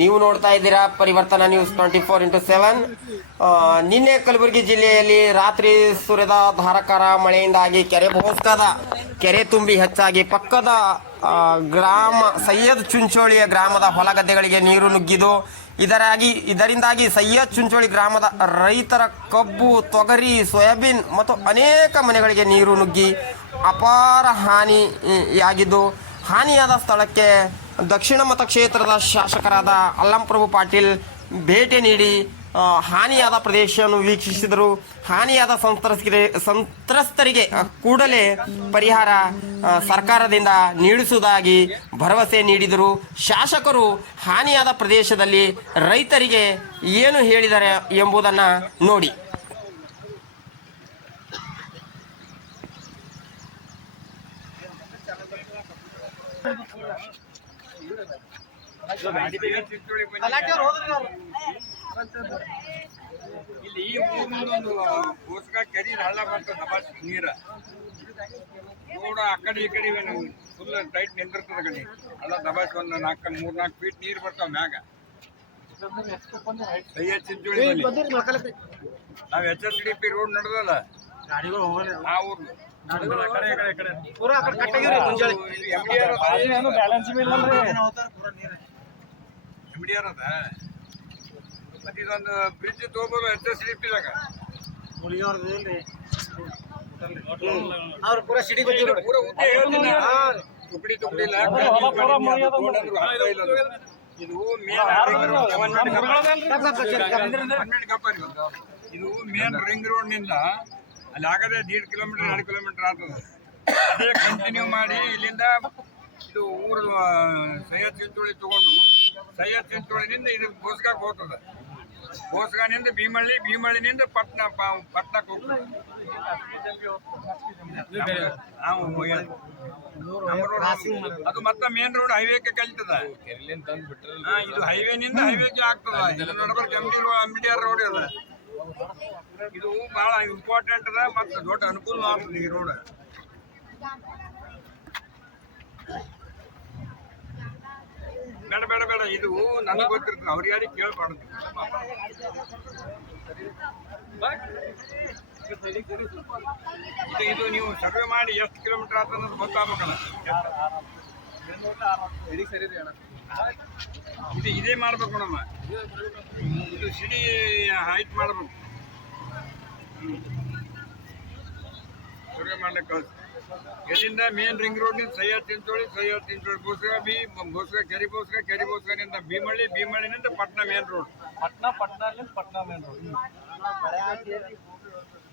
ನೀವು ನೋಡ್ತಾ ಇದ್ದೀರಾ ಪರಿವರ್ತನಾ ನ್ಯೂಸ್ 24x7. ನಿನ್ನೆ ಕಲಬುರಗಿ ಜಿಲ್ಲೆಯಲ್ಲಿ ರಾತ್ರಿ ಸುರಿದ ಧಾರಾಕಾರ ಮಳೆಯಿಂದಾಗಿ ಕೆರೆ ತುಂಬಿ ಹೆಚ್ಚಾಗಿ ಪಕ್ಕದ ಗ್ರಾಮ ಸೈಯದ್ ಚುಂಚೋಳಿಯ ಗ್ರಾಮದ ಹೊಲಗದ್ದೆಗಳಿಗೆ ನೀರು ನುಗ್ಗಿದು. ಇದರಿಂದಾಗಿ ಸೈಯದ್ ಚುಂಚೋಳಿ ಗ್ರಾಮದ ರೈತರ ಕಬ್ಬು, ತೊಗರಿ, ಸೋಯಾಬೀನ್ ಮತ್ತು ಅನೇಕ ಮನೆಗಳಿಗೆ ನೀರು ನುಗ್ಗಿ ಅಪಾರ ಹಾನಿಯಾಗಿದ್ದು, ಹಾನಿಯಾದ ಸ್ಥಳಕ್ಕೆ ದಕ್ಷಿಣ ಮತಕ್ಷೇತ್ರದ ಶಾಸಕರಾದ ಅಲ್ಲಂಪ್ರಭು ಪಾಟೀಲ್ ಭೇಟಿ ನೀಡಿ ಹಾನಿಯಾದ ಪ್ರದೇಶವನ್ನು ವೀಕ್ಷಿಸಿದರು. ಹಾನಿಯಾದ ಸಂತ್ರಸ್ತರಿಗೆ ಕೂಡಲೇ ಪರಿಹಾರ ಸರ್ಕಾರದಿಂದ ನೀಡಿಸುವುದಾಗಿ ಭರವಸೆ ನೀಡಿದರು. ಶಾಸಕರು ಹಾನಿಯಾದ ಪ್ರದೇಶದಲ್ಲಿ ರೈತರಿಗೆ ಏನು ಹೇಳಿದ್ದಾರೆ ಎಂಬುದನ್ನು ನೋಡಿ. ಇಲ್ಲಿ ಈ ಊರಿನೊಂದು ಗೋಸ್ಕ ಕೆರಿ ಹಳ್ಳ ಬರ್ತದೆ ದಬಾಸ್ ನೀರ ನೋಡ ಆ ಕಡೆ ಈ ಕಡೆ ಫುಲ್ ಟೈಟ್ ನಿಂತಿರ್ತದ ಕಡೆ ಹಳ್ಳ ದಬಾಸ್ ಒಂದು 3-4 ಫೀಟ್ ನೀರು ಬರ್ತಾವ ಮ್ಯಾಗ. ಸೈಯದ್ ಚಿಂಚೋಳಿ ನಾವ್ HSDP ರೋಡ್ ನಡೆದಲ್ಲ ಆ ಊರು MDR ಅದ. ಮತ್ತೆ ಇದೊಂದು ಬ್ರಿಡ್ಜ್ ತಗೋಬೋದು HSDP ದಾಗ ತುಕಡಿ ಇಲ್ಲ. ಇದು ಮೇನ್ ರಿಂಗ್ ರೋಡ್ ನಿಂದ ಅಲ್ಲಿ ಆಗದೆ 1.5 ಕಿಲೋಮೀಟರ್ 2 ಕಿಲೋಮೀಟರ್ ಆಗ್ತದೆ. ಅದೇ ಕಂಟಿನ್ಯೂ ಮಾಡಿ ಇಲ್ಲಿಂದ ಇದು ಊರು ಸೈಯದ್ ಚಿಂಚೋಳಿ ತಗೊಂಡು ಸೈಯದ್ ಚಿಂಚೋಳಿನಿಂದ ಇದು ಗೋಸ್ಗಾಕ್ ಹೋಗ್ತದೆ. ಗೋಸ್ಗಾನಿಂದ ಭೀಮಳ್ಳಿನಿಂದ ಪಟ್ನಕ್ಕೆ ಹೋಗ್ತದೆ. ಅದು ಮತ್ತೆ ಮೇನ್ ರೋಡ್ ಹೈವೇಕ್ಕೆ ಕಲಿತದ. ಇದು ಹೈವೇನಿಂದ ಹೈವೇಗೆ ಆಗ್ತದ. MDR ರೋಡ್ ಅದ. ಇದು ಬಹಳ ಇಂಪಾರ್ಟೆಂಟ್ ಅದ ಮತ್ತು ದೊಡ್ಡ ಅನುಕೂಲ ಆಗ್ತದೆ ಈ ರೋಡ್. ಬೇಡ ಇದು ನನಗೆ ಗೊತ್ತಿರ್ತದೆ, ಅವ್ರಿಗೆ ಯಾರಿಗೆ ಕೇಳ್ಬಾರ್ದು. ಇದು ನೀವು ಸರ್ವೆ ಮಾಡಿ ಎಷ್ಟು ಕಿಲೋಮೀಟರ್ ಆತ ಅನ್ನೋದು ಗೊತ್ತಾಗಬೇಕಲ್ಲ. ಇದೇ ಮಾಡ್ಬೇಕು ನಮ್ಮ ಇದು ಸಿಡಿ ಹೈಟ್ ಮಾಡ್ಬೇಕು ಸರ್ವೆ ಮಾಡ್ಲಿಕ್ಕೆ. ಎಲ್ಲಿಂದ ಮೇನ್ ರಿಂಗ್ ರೋಡ್ ನಿಂದ ಸೈಯದ್ ಚಿಂಚೋಳಿ ಗೋಸ್ಗ ಕೆರಿ ಬೋಸ್ಗನಿಂದ ಭೀಮಳ್ಳಿನಿಂದ ಪಟ್ನಾ ಮೇನ್ ರೋಡ್.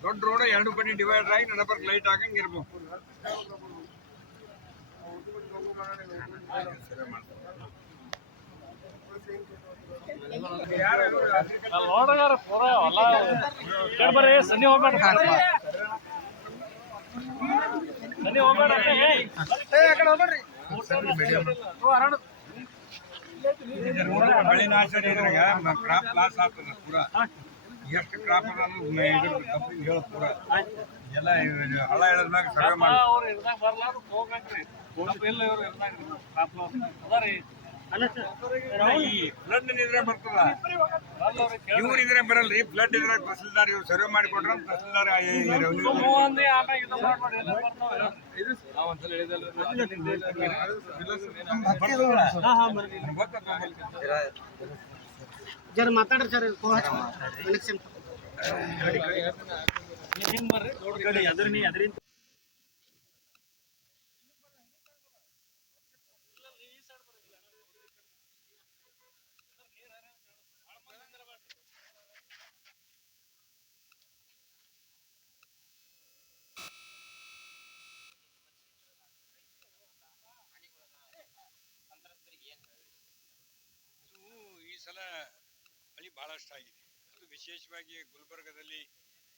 ದೊಡ್ಡ ರೋಡ್ 2 ಕಡೆ ಡಿವೈಡರ್ ಆಗಿ ನಡಬರ್ಕ್ ಲೈಟ್ ಹಾಕಂಗೆ ಇರ್ಬೇಕು. ಬೆಳೆ ನಾಶ ಕ್ರಾಪ್ ಲಾಸ್ ಆಗ್ತದ. ಪೂರಾ ಎಷ್ಟು ಕ್ರಾಪ್ ಅದ ಹೇಳ ಪೂರ ಎಲ್ಲ ಹಳ ಹೇಳದ್ಮ್ಯಾಗ ಸರ್ವೆ ಮಾಡಿ ಈ ಫ್ಲಡ್ ಇದ್ರೆ ಬರ್ತದ. ಇವ್ರು ಇದ್ರೆ ಬರಲ್ರಿ. ಫ್ಲಡ್ ಇದ್ರೆ ತಹಸೀಲ್ದಾರ್ ಇವ್ರು ಸರ್ವೆ ಮಾಡಿ ಕೊಟ್ರ ತಹಸೀಲ್ದಾರ್ ಜರ ಮಾತಾಡ್ರಿ ಸರ್. ಈ ಸಲ ಮಳೆ ಬಹಳಷ್ಟು ಆಗಿದೆ. ಅದು ವಿಶೇಷವಾಗಿ ಗುಲ್ಬರ್ಗದಲ್ಲಿ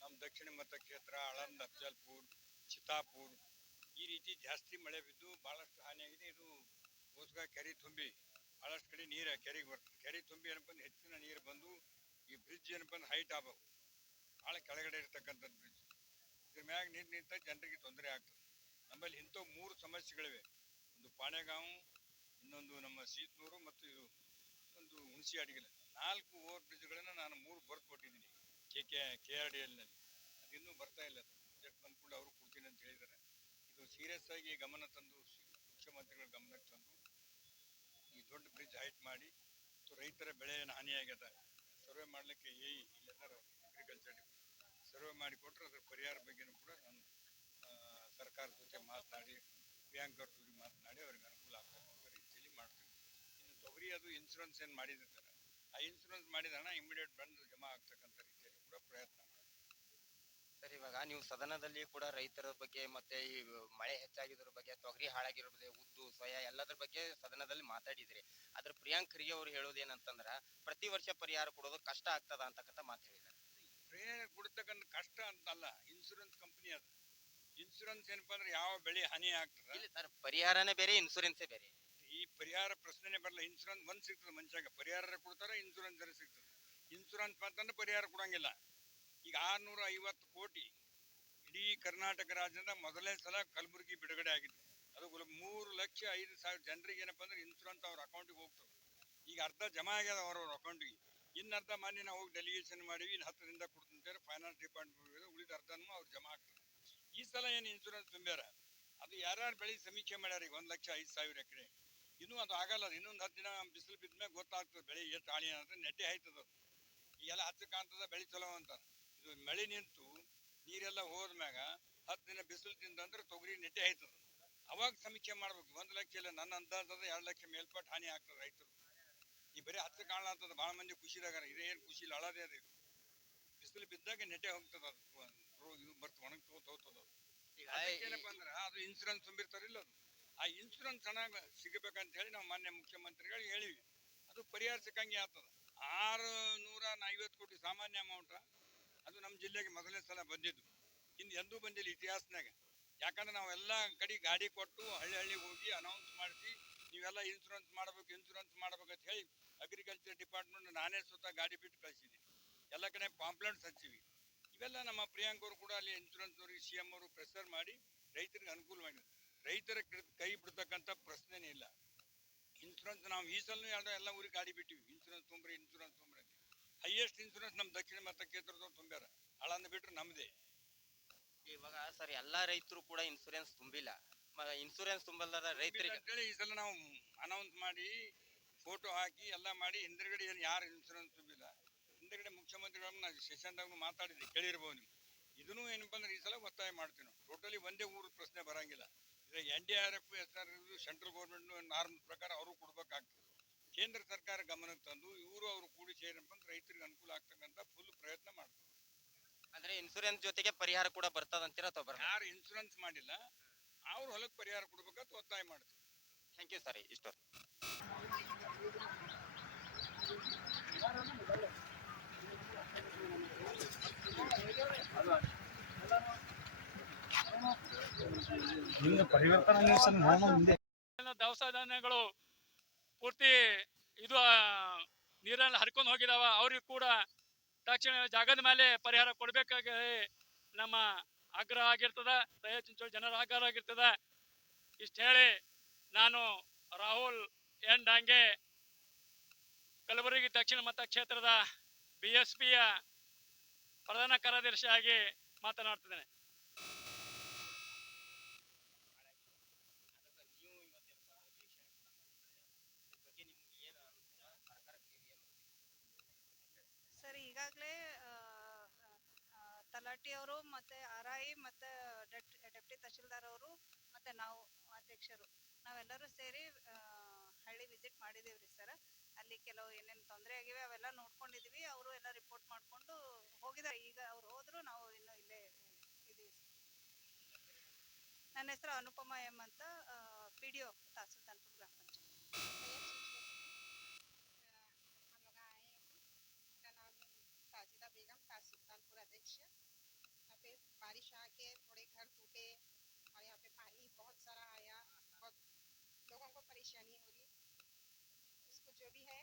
ನಮ್ಮ ದಕ್ಷಿಣ ಮತಕ್ಷೇತ್ರ, ಆಳಂದ್, ಅಫಜಲ್ಪುರ್, ಚಿತ್ತಾಪುರ್ ಈ ರೀತಿ ಜಾಸ್ತಿ ಮಳೆ ಬಿದ್ದು ಬಹಳಷ್ಟು ಹಾನಿಯಾಗಿದೆ. ಇದು ಗೋಸ್ಗ ಕೆರೆ ತುಂಬಿ ಬಹಳಷ್ಟು ಕಡೆ ನೀರು ಕೆರೆಗೆ ಬರ್ತದೆ. ಕೆರೆ ತುಂಬಿ ಏನಪ್ಪ ಹೆಚ್ಚಿನ ನೀರು ಬಂದು ಈ ಬ್ರಿಡ್ಜ್ ಏನಪ್ಪ ಹೈಟ್ ಆಗಬೇಕು. ಭಾಳ ಕೆಳಗಡೆ ಇರ್ತಕ್ಕಂಥದ್ದು ಬ್ರಿಡ್ಜ್. ಇದ್ರ ಮ್ಯಾಗ ನೀರು ನಿಂತ ಜನರಿಗೆ ತೊಂದರೆ ಆಗ್ತದೆ. ನಮ್ಮಲ್ಲಿ ಇಂಥವು 3 ಸಮಸ್ಯೆಗಳಿವೆ. ಒಂದು ಪಾಣೆಗಾಂವ್, ಇನ್ನೊಂದು ನಮ್ಮ ಸೀತ್ನೂರು ಮತ್ತು ಇದು ಇನ್ನೊಂದು ಹುಣಸಿ ಅಡಿಗೆಲ್ಲ 4 ಓವರ್ ಬ್ರಿಡ್ಜ್ಗಳನ್ನು ನಾನು 3 ಬರ್ತ್ ಕೊಟ್ಟಿದ್ದೀನಿ KRDL ನಲ್ಲಿ. ಅದು ಇನ್ನೂ ಬರ್ತಾ ಇಲ್ಲ. ಬಜೆಟ್ ಬಂದ್ಕೊಂಡು ಅವರು ಕೊಡ್ತೀನಿ ಅಂತ ಹೇಳಿದ್ದಾರೆ. ಇದು ಸೀರಿಯಸ್ ಆಗಿ ಗಮನ ತಂದು ಮುಖ್ಯಮಂತ್ರಿಗಳ ಗಮನಕ್ಕೆ ತಂದು ಈ ದೊಡ್ಡ ಬ್ರಿಡ್ಜ್ ಹೈಟ್ ಮಾಡಿ ಮತ್ತು ರೈತರ ಬೆಳೆ ಏನು ಹಾನಿಯಾಗ್ಯದ ಸರ್ವೆ ಮಾಡಲಿಕ್ಕೆ ಇಲ್ಲೆಲ್ಲರೂ ಅಗ್ರಿಕಲ್ಚರ್ ಸರ್ವೆ ಮಾಡಿಕೊಟ್ರೆ ಅದರ ಪರಿಹಾರ ಬಗ್ಗೆನೂ ಕೂಡ ನಾನು ಸರ್ಕಾರದ ಜೊತೆ ಮಾತನಾಡಿ ಬ್ಯಾಂಕರ್ ಜೊತೆ ಮಾತನಾಡಿ ಅವ್ರಿಗೆ ಅನುಕೂಲ ಆಗ್ತಕ್ಕಂಥ ರೀತಿಯಲ್ಲಿ ಮಾಡ್ತೀನಿ. ಇನ್ನು ತೊಗರಿ ಅದು ಇನ್ಶೂರೆನ್ಸ್ ಏನು ಮಾಡಿದಿರ್ತಾರೆ ಆ ಇನ್ಶೂರೆನ್ಸ್ ಮಾಡಿದ ಹಣ ಇಮಿಡಿಯೇಟ್ ಬಂದು ಜಮಾ ಆಗ್ತಕ್ಕಂಥ ರೀತಿಯಲ್ಲಿ ಕೂಡ ಪ್ರಯತ್ನ ಮಾಡ್ತೀನಿ. ಸರ್, ಇವಾಗ ನೀವು ಸದನದಲ್ಲಿ ಕೂಡ ರೈತರ ಬಗ್ಗೆ ಮತ್ತೆ ಈ ಮಳೆ ಹೆಚ್ಚಾಗಿದ್ರ ಬಗ್ಗೆ, ತೊಗರಿ ಹಾಳಾಗಿರೋ ಬಗ್ಗೆ, ಉದ್ದು ಸೋಯಾ ಎಲ್ಲದ್ರ ಬಗ್ಗೆ ಸದನದಲ್ಲಿ ಮಾತಾಡಿದ್ರಿ. ಆದ್ರೆ ಪ್ರಿಯಾಂಕ್ ಖರ್ಗೆ ಅವರು ಹೇಳೋದೇನಂತಂದ್ರ ಪ್ರತಿ ವರ್ಷ ಪರಿಹಾರ ಕೊಡೋದು ಕಷ್ಟ ಆಗ್ತದ ಅಂತಕ್ಕಂಥ ಮಾತು ಹೇಳಿದ್ದಾರೆ. ಪರಿಹಾರ ಕೊಡ್ತಕ್ಕಂಥ ಕಷ್ಟ ಅಂತಲ್ಲ, ಇನ್ಶೂರೆನ್ಸ್ ಕಂಪನಿ ಅದು. ಇನ್ಶೂರೆನ್ಸ್ ಏನಪ್ಪಾ ಅಂದ್ರೆ ಯಾವ ಬೆಳೆ ಹಾನಿ ಆಗ್ತದ ಇಲ್ಲ ಸರ್, ಪರಿಹಾರನೇ ಬೇರೆ, ಇನ್ಶೂರೆನ್ಸೇ ಬೇರೆ. ಈ ಪರಿಹಾರ ಪ್ರಶ್ನೆನೇ ಬರಲ್ಲ. ಇನ್ಶೂರೆನ್ಸ್ ಒಂದ್ ಸಿಗ್ತದೆ ಮನುಷ್ಯಾಗ, ಪರಿಹಾರ ಕೊಡ್ತಾರೆ, ಇನ್ಶೂರೆನ್ಸ್ ಸಿಗ್ತದೆ. ಇನ್ಶೂರೆನ್ಸ್ ಬಂತಂದ್ರೆ ಪರಿಹಾರ ಕೊಡಂಗಿಲ್ಲ. ಈಗ 650 ಕೋಟಿ ಇಡೀ ಕರ್ನಾಟಕ ರಾಜ್ಯದ ಮೊದಲನೇ ಸಲ ಕಲಬುರಗಿ ಬಿಡುಗಡೆ ಆಗಿತ್ತು. ಅದು 3,05,000 ಜನರಿಗೆ ಏನಪ್ಪಾ ಅಂದ್ರೆ ಇನ್ಶೂರೆನ್ಸ್ ಅವ್ರ ಅಕೌಂಟಿಗೆ ಹೋಗ್ತದೆ. ಈಗ ಅರ್ಧ ಜಮಾ ಆಗ್ಯದ ಅವ್ರವ್ರ ಅಕೌಂಟಿಗೆ. ಇನ್ನು ಅರ್ಧ ಮಾನ್ಯ ನಾವು ಹೋಗಿ ಡೆಲಿಗೇಷನ್ ಮಾಡಿವಿ, ಇನ್ನು 10 ದಿನದಾಗ ಕೊಡ್ತಂತಾರೆ. ಫೈನಾನ್ಸ್ ಡಿಪಾರ್ಟ್ಮೆಂಟ್ ಉಳಿದ ಅರ್ಧನೂ ಅವ್ರು ಜಮಾ ಆಗ್ತದೆ. ಈ ಸಲ ಏನು ಇನ್ಶೂರೆನ್ಸ್ ತುಂಬ್ಯಾರ ಅದು ಯಾರ್ಯಾರು ಬೆಳೆ ಸಮೀಕ್ಷೆ ಮಾಡ್ಯಾರ. ಈಗ 1,05,000 ಎಕರೆ ಇನ್ನೂ ಅದು ಆಗಲ್ಲ. ಇನ್ನೊಂದು 10 ದಿನ ಬಿಸಿಲು ಬಿದ್ದ್ಮೇಲೆ ಗೊತ್ತಾಗ್ತದೆ ಬೆಳೆ ಎಷ್ಟು ಹಾನಿ ಅಂದ್ರೆ ನೆಟ್ಟೆ ಆಯ್ತದ. ಈಗೆಲ್ಲ ಹಚ್ಚ ಕಾಣ್ತದ ಬೆಳೆ ಚಲೋ ಅಂತ. ಇದು ಮಳೆ ನಿಂತು ನೀರೆಲ್ಲ ಹೋದ್ಮ್ಯಾಗ 10 ದಿನ ಬಿಸಿಲು ತಿಂದಂದ್ರೆ ತೊಗರಿ ನೆಟ್ಟೆ ಆಯ್ತದ. ಅವಾಗ ಸಮೀಕ್ಷೆ ಮಾಡ್ಬೇಕು. 1 ಲಕ್ಷ ಇಲ್ಲ, ನನ್ನ ಅಂದಾಜದ 2 ಲಕ್ಷ ಮೇಲ್ಪಟ್ಟು ಹಾನಿ ಆಗ್ತದೆ ರೈತರು. ಈ ಬರೀ ಹಚ್ಚ ಕಾಣ್ಲಾಗ್ತದ. ಭಾಳ ಮಂದಿ ಖುಷಿದಾಗಾರ. ಇದೇನು ಖುಷಿ ಇಲ್ಲ, ಅಳದೇ ಅದು. ಇದು ಬಿಸಿಲು ಬಿದ್ದಾಗ ನೆಟ್ಟೆ ಹೋಗ್ತದ. ಅದು ಇದು ಬರ್ತ ಒಣಗ್ತೋತ ಹೋಗ್ತದ. ಏನಪ್ಪಾ ಅಂದ್ರೆ ಅದು ಇನ್ಶೂರೆನ್ಸ್ ತುಂಬಿರ್ತಾರಿಲ್ಲ, ಅದು ಆ ಇನ್ಶೂರೆನ್ಸ್ ಹಣ ಸಿಗಬೇಕಂತ ಹೇಳಿ ನಾವು ಮಾನ್ಯ ಮುಖ್ಯಮಂತ್ರಿಗಳಿಗೆ ಹೇಳಿವಿ. ಅದು ಪರಿಹಾರ ಸಿಕ್ಕಂಗೆ ಆಗ್ತದ. 650 ಕೋಟಿ ಸಾಮಾನ್ಯ ಅಮೌಂಟ್. ಅದು ನಮ್ಮ ಜಿಲ್ಲೆಗೆ ಮೊದಲನೇ ಸಲ ಬಂದಿದ್ದು. ಇನ್ನು ಎಂದೂ ಬಂದಿಲ್ಲ ಇತಿಹಾಸನಾಗ. ಯಾಕಂದ್ರೆ ನಾವೆಲ್ಲ ಕಡೆ ಗಾಡಿ ಕೊಟ್ಟು ಹಳ್ಳಿ ಹೋಗಿ ಅನೌನ್ಸ್ ಮಾಡಿಸಿ ನೀವೆಲ್ಲ ಇನ್ಶೂರೆನ್ಸ್ ಮಾಡ್ಬೇಕಂತ ಹೇಳಿ ಅಗ್ರಿಕಲ್ಚರ್ ಡಿಪಾರ್ಟ್ಮೆಂಟ್ ನಾನೇ ಸ್ವತಃ ಗಾಡಿ ಬಿಟ್ಟು ಕಳಿಸಿದ್ದೀನಿ. ಎಲ್ಲ ಕಡೆ ಪಾಂಪ್ಲೆಟ್ಸ್ ಹಚ್ಚಿವಿ. ಇವೆಲ್ಲ ನಮ್ಮ ಪ್ರಿಯಾಂಕ್ ಅವರು ಕೂಡ ಅಲ್ಲಿ ಇನ್ಶೂರೆನ್ಸ್ ಅವರಿಗೆ CM ಅವರು ಪ್ರೆಷರ್ ಮಾಡಿ ರೈತರಿಗೆ ಅನುಕೂಲ ಮಾಡಿದ್ರು. ರೈತರ ಕೈ ಬಿಡ್ತಕ್ಕಂಥ ಪ್ರಶ್ನೆನೇ ಇಲ್ಲ. ಇನ್ಶೂರೆನ್ಸ್ ನಾವು ಈ ಸಲ ಎಲ್ಲ ಊರಿಗೆ ಗಾಡಿ ಬಿಟ್ಟಿವಿ. ಇನ್ಶೂರೆನ್ಸ್ ತುಂಬ್ರಿ ಹೈಯೆಸ್ಟ್ ಇನ್ಶೂರೆನ್ಸ್ ನಮ್ಮ ದಕ್ಷಿಣ ಮತ ಕ್ಷೇತ್ರದವ್ರು ತುಂಬ್ಯಾರ. ಹಳಂದ ಬಿಟ್ರೆ ನಮ್ದೇ. ಇವಾಗ ಸರ್, ಎಲ್ಲಾ ರೈತರು ಕೂಡ ಇನ್ಶೂರೆನ್ಸ್ ತುಂಬಿಲ್ಲ. ಇನ್ಶೂರೆನ್ಸ್ ತುಂಬಲ್ದ ರೈತರಿಗೆ ಅಂತೇಳಿ ಈ ಸಲ ನಾವು ಅನೌನ್ಸ್ ಮಾಡಿ ಫೋಟೋ ಹಾಕಿ ಎಲ್ಲ ಮಾಡಿ ಹಿಂದ್ಗಡೆ ಯಾರು ಇನ್ಶೂರೆನ್ಸ್ ತುಂಬಿಲ್ಲ ಹಿಂದ್ಗಡೆ ಮುಖ್ಯಮಂತ್ರಿಗಳನ್ನ ಸೆಷನ್ದಾಗ ಮಾತಾಡಿದ್ವಿ, ಕೇಳಿರ್ಬೋದು ನೀವು. ಇದನ್ನು ಏನಪ್ಪ ಅಂದ್ರೆ ಈ ಸಲ ಒತ್ತಾಯ ಮಾಡ್ತೀವಿ ನಾವು. ಟೋಟಲಿ ಒಂದೇ ಊರು ಪ್ರಶ್ನೆ ಬರಂಗಿಲ್ಲ. ಇವಾಗ NDRF ಸೆಂಟ್ರಲ್ ಗೌರ್ಮೆಂಟ್ ನಾರ್ಮ್ಸ್ ಪ್ರಕಾರ ಅವರು ಕೊಡ್ಬೇಕಾಗ್ತದೆ. ಕೇಂದ್ರ ಸರ್ಕಾರ ಗಮನಕ್ಕೆ ತಂದು ಅವರು ಕೂಡಿ ಸೇರಿನಪ್ಪ ಅಂದ್ರೆ ರೈತರಿಗೆ ಅನುಕೂಲ ಆಗ್ತಕ್ಕಂಥ ಫುಲ್ ಪ್ರಯತ್ನ ಮಾಡ್ತಾರೆ. ಅಂದ್ರೆ ಇನ್ಶೂರೆನ್ಸ್ ಜೊತೆಗೆ ಪರಿಹಾರ ಕೂಡ ಬರ್ತದಂತೀರ ಅಥವಾ ಬರಲ್ಲ? ಯಾರು ಇನ್ಶೂರೆನ್ಸ್ ಮಾಡಿಲ್ಲ ಅವ್ರು ಹೊಲಕ್ಕೆ ಪರಿಹಾರ ಕೊಡ್ಬೇಕಂತ ಒತ್ತಾಯ ಮಾಡ್ತೀವಿ. Thank you sir. ಇಷ್ಟು ದವಸ ಧಾನ್ಯಗಳು ಪೂರ್ತಿ ಇದು ನೀರಲ್ಲಿ ಹರ್ಕೊಂಡು ಹೋಗಿದಾವ. ಅವ್ರಿಗೆ ಕೂಡ ತಕ್ಷಣ ಜಾಗದ ಮೇಲೆ ಪರಿಹಾರ ಕೊಡ್ಬೇಕಾಗಿ ನಮ್ಮ ಆಗ್ರಹ ಆಗಿರ್ತದ. ಚಿಂಚೋಳಿ ಜನರ ಆಗ್ರಹ ಆಗಿರ್ತದ. ಇಷ್ಟು ಹೇಳಿ ನಾನು ರಾಹುಲ್ ಎನ್ ಡಾಂಗೆ, ಕಲಬುರಗಿ ದಕ್ಷಿಣ ಮತಕ್ಷೇತ್ರದ BSPಯ ಪ್ರಧಾನ ಕಾರ್ಯದರ್ಶಿಯಾಗಿ ಮಾತನಾಡ್ತಿದ್ದೇನೆ. ಸರ್, ಈಗಾಗಲೇ ತಲಾಟಿ ಅವರು ಮತ್ತೆ RI ಮತ್ತೆ ಡೆಪ್ಟಿ ತಹಶೀಲ್ದಾರ್ ಅವರು ಮತ್ತೆ ನಾವು ಅಧ್ಯಕ್ಷರು ನಾವೆಲ್ಲರೂ ಸೇರಿ ಹಳ್ಳಿ ವಿಸಿಟ್ ಮಾಡಿದೀವ್ರಿ ಸರ್. ಅಲ್ಲಿ ಕೆಲವು ಏನೇನು ತೊಂದರೆ ಆಗಿವೆ ಅವೆಲ್ಲ ನೋಡ್ಕೊಂಡಿದೀವಿ. ಅವರು ಎಲ್ಲ ರಿಪೋರ್ಟ್ ಮಾಡ್ಕೊಂಡು ಹೋಗಿದ್ದಾರೆ. ಈಗ ಅವ್ರು ಹೋದ್ರು, ನಾವು ಇನ್ನು ಇಲ್ಲೇ ಇದೀವಿ. ನನ್ನ ಹೆಸರು ಅನುಪಮ M ಅಂತ, PDO ತಹಸೀಲ್ದಾರ್ಪುರ ಗ್ರಾಮ ಪಂಚಾಯತ್. सुल्तानपुर अध्यक्ष। यहाँ पे बारिश आके थोड़े घर टूटे और यहाँ पे पानी बहुत सारा आया, बहुत लोगों को परेशानी हो रही। इसको जो भी है